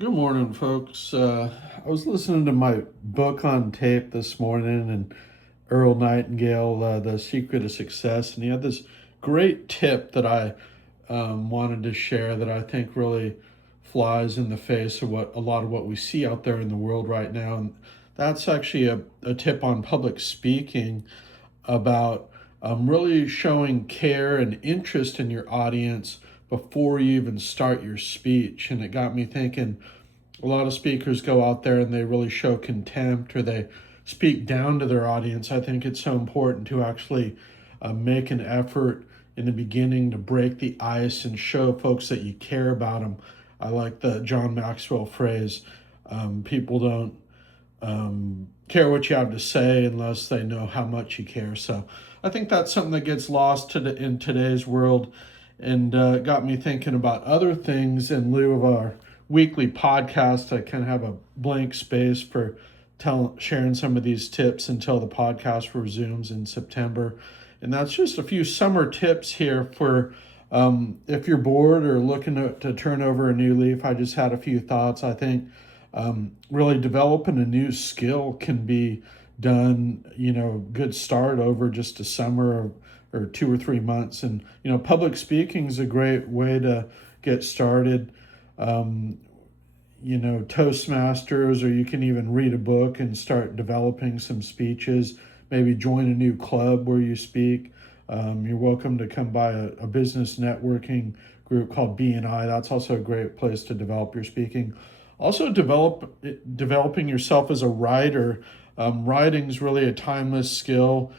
Good morning, folks. I was listening to my book on tape this morning, and Earl Nightingale, The Secret of Success, and he had this great tip that I wanted to share that I think really flies in the face of what a lot of what we see out there in the world right now. And that's actually a tip on public speaking about really showing care and interest in your audience before you even start your speech. And it got me thinking a lot of speakers go out there and they really show contempt or they speak down to their audience. I think it's so important to actually make an effort in the beginning to break the ice and show folks that you care about them. I like the John Maxwell phrase, people don't care what you have to say unless they know how much you care. So I think that's something that gets lost in today's world, and got me thinking about other things in lieu of our weekly podcast. I kind of have a blank space for sharing some of these tips until the podcast resumes in September. And that's just a few summer tips here for if you're bored or looking to turn over a new leaf. I just had a few thoughts. I think really developing a new skill can be done, good start over just a summer or 2 or 3 months. And, public speaking is a great way to get started. Um, Toastmasters, or you can even read a book and start developing some speeches, maybe join a new club where you speak. You're welcome to come by a business networking group called BNI. That's also a great place to develop your speaking. Also, developing yourself as a writer. Writing is really a timeless skill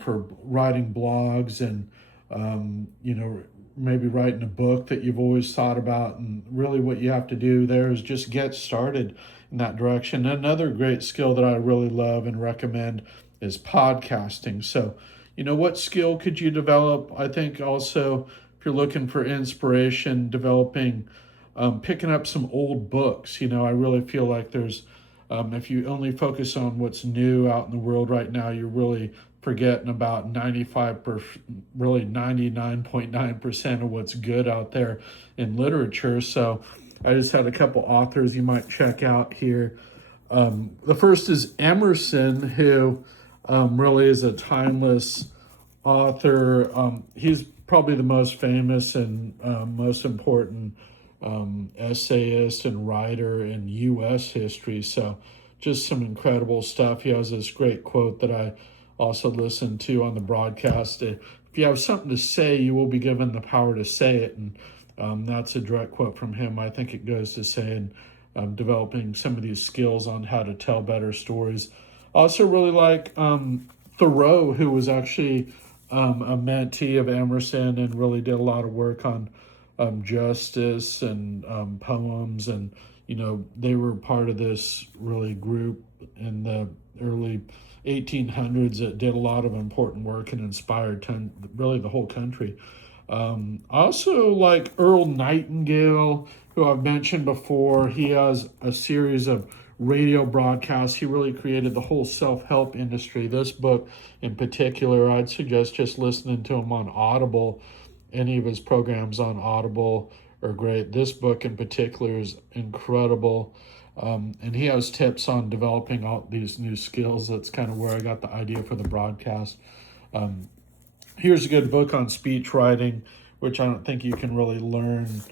for writing blogs and maybe writing a book that you've always thought about. And really, what you have to do there is just get started in that direction. Another great skill that I really love and recommend is podcasting. So, what skill could you develop? I think also, if you're looking for inspiration, picking up some old books. I really feel like if you only focus on what's new out in the world right now, you're really forgetting about 99.9% of what's good out there in literature. So I just had a couple authors you might check out here. The first is Emerson, who really is a timeless author. He's probably the most famous and most important essayist and writer in U.S. history. So, just some incredible stuff. He has this great quote that I also listened to on the broadcast. If you have something to say, you will be given the power to say it. And that's a direct quote from him. I think it goes to saying developing some of these skills on how to tell better stories. Also, really like Thoreau, who was actually a mentee of Emerson and really did a lot of work on justice and poems. And, they were part of this really group in the early 1800s that did a lot of important work and inspired really the whole country. I also like Earl Nightingale, who I've mentioned before. He has a series of radio broadcasts. He really created the whole self help industry. This book, in particular, I'd suggest just listening to him on Audible. Any of his programs on Audible are great. This book, in particular, is incredible. And he has tips on developing all these new skills. That's kind of where I got the idea for the broadcast. Um, Here's a good book on speech writing, which I don't think you can really learn.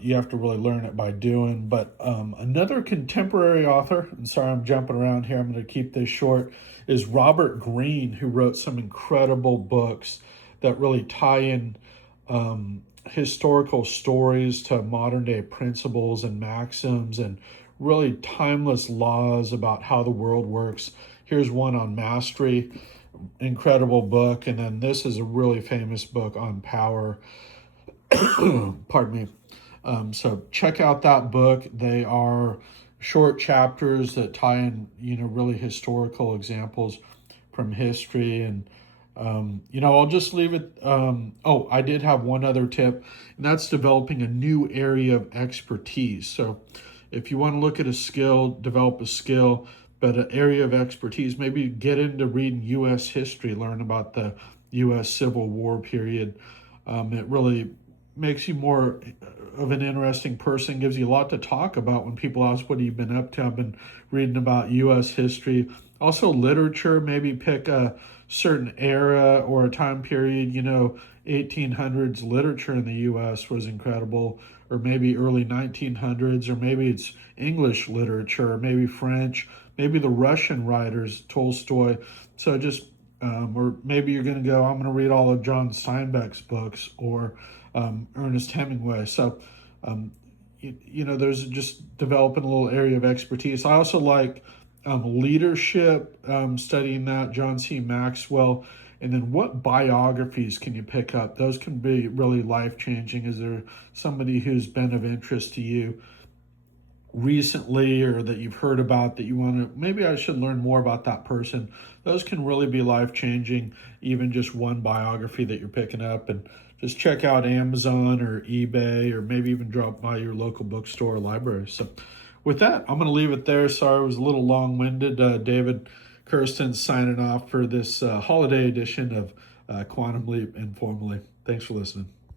You have to really learn it by doing. But another contemporary author, and sorry I'm jumping around here, I'm going to keep this short, is Robert Greene, who wrote some incredible books that really tie in historical stories to modern day principles and maxims and really timeless laws about how the world works. Here's one on mastery, incredible book. And then this is a really famous book on power. Pardon me. So check out that book. They are short chapters that tie in, really historical examples from history. And I'll just leave it. I did have one other tip, and that's developing a new area of expertise. So if you want to look at a skill, develop a skill, but an area of expertise, maybe get into reading U.S. history, learn about the U.S. Civil War period. It really makes you more of an interesting person, gives you a lot to talk about when people ask what you've been up to. I've been reading about U.S. history, also literature, maybe pick a certain era or a time period. 1800s literature in the U.S. was incredible, or maybe early 1900s, or maybe it's English literature, or maybe French, maybe the Russian writers, Tolstoy. So just or maybe you're going to go, I'm going to read all of John Steinbeck's books, or Ernest Hemingway. So, there's just developing a little area of expertise. I also like leadership, studying that, John C. Maxwell. And then what biographies can you pick up? Those can be really life changing. Is there somebody who's been of interest to you recently, or that you've heard about, that you want to, maybe I should learn more about that person? Those can really be life changing, even just one biography that you're picking up. And just check out Amazon or eBay, or maybe even drop by your local bookstore or library. So with that, I'm going to leave it there. Sorry it was a little long winded. David Kirsten signing off for this holiday edition of Quantum Leap Informally. Thanks for listening.